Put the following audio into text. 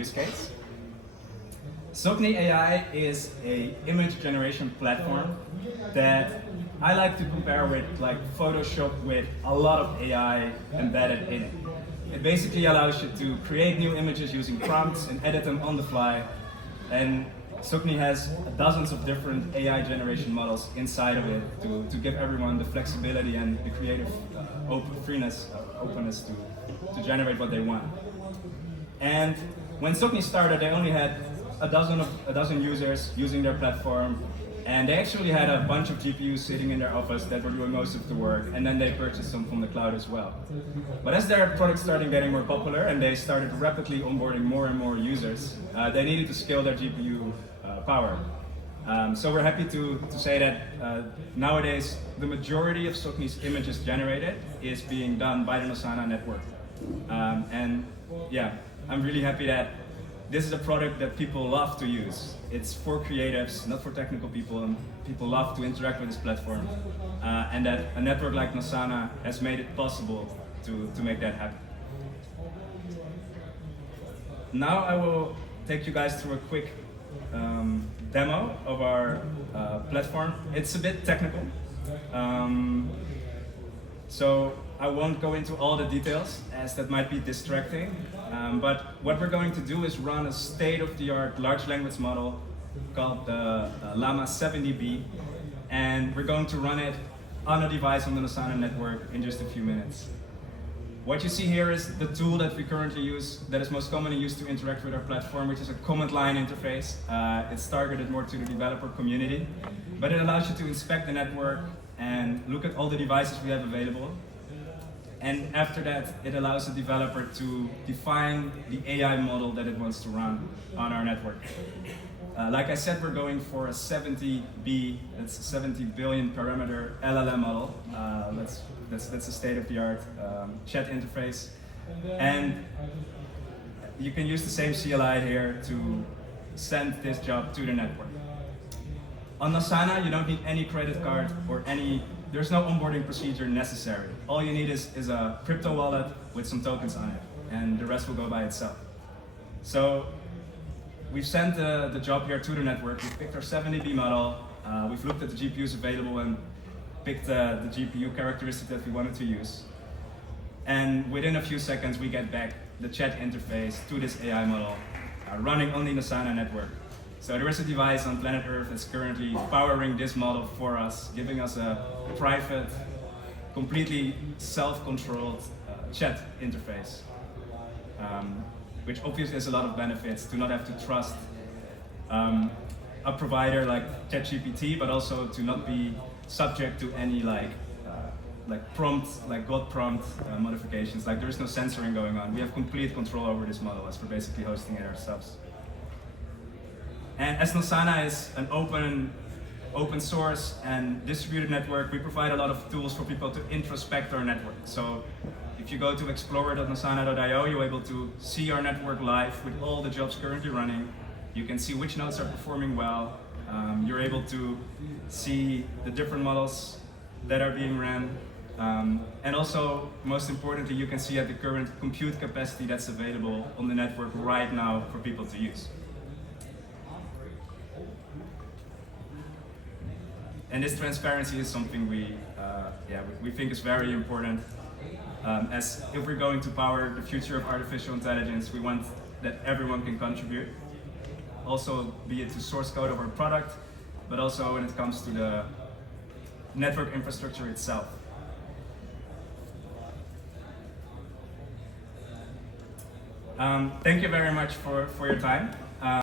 use case. Sokni AI is a image generation platform that I like to compare with like Photoshop with a lot of AI embedded in it. It basically allows you to create new images using prompts and edit them on the fly. And Sokni has dozens of different AI generation models inside of it to give everyone the flexibility and the creative openness to generate what they want. And when Sokni started, they only had a dozen users using their platform, and they actually had a bunch of GPUs sitting in their office that were doing most of the work, and then they purchased some from the cloud as well. But as their product started getting more popular and they started rapidly onboarding more and more users, they needed to scale their GPU power. So we're happy to say that nowadays the majority of Sokni's images generated is being done by the Nosana network. And yeah, I'm really happy that this is a product that people love to use. It's for creatives, not for technical people, and people love to interact with this platform. And that a network like Nosana has made it possible to make that happen. Now I will take you guys through a quick demo of our platform. It's a bit technical, so I won't go into all the details as that might be distracting. But what we're going to do is run a state-of-the-art large language model called the Llama 70B, and we're going to run it on a device on the Nosana network in just a few minutes. What you see here is the tool that we currently use that is most commonly used to interact with our platform, which is a command line interface. It's targeted more to the developer community, but it allows you to inspect the network and look at all the devices we have available. And after that, it allows the developer to define the AI model that it wants to run on our network. Like I said, we're going for a 70B, that's a 70 billion parameter LLM model. That's a state-of-the-art chat interface. And you can use the same CLI here to send this job to the network. On Nosana, you don't need any credit card or there's no onboarding procedure necessary. All you need is a crypto wallet with some tokens on it, and the rest will go by itself. So we've sent the job here to the network. We've picked our 70B model. We've looked at the GPUs available and picked the GPU characteristic that we wanted to use. And within a few seconds, we get back the chat interface to this AI model running on the Nosana network. So there is a device on planet Earth that's currently powering this model for us, giving us a private, completely self-controlled chat interface, which obviously has a lot of benefits to not have to trust a provider like ChatGPT, but also to not be subject to any like God prompt modifications. Like there is no censoring going on. We have complete control over this model as we're basically hosting it ourselves. And as Nosana is an open source and distributed network, we provide a lot of tools for people to introspect our network. So if you go to explorer.nosana.io, you're able to see our network live with all the jobs currently running. You can see which nodes are performing well. You're able to see the different models that are being ran. And also, most importantly, you can see at the current compute capacity that's available on the network right now for people to use. And this transparency is something we think is very important. As if we're going to power the future of artificial intelligence, we want that everyone can contribute. Also, be it to source code of our product, but also when it comes to the network infrastructure itself. Thank you very much for your time.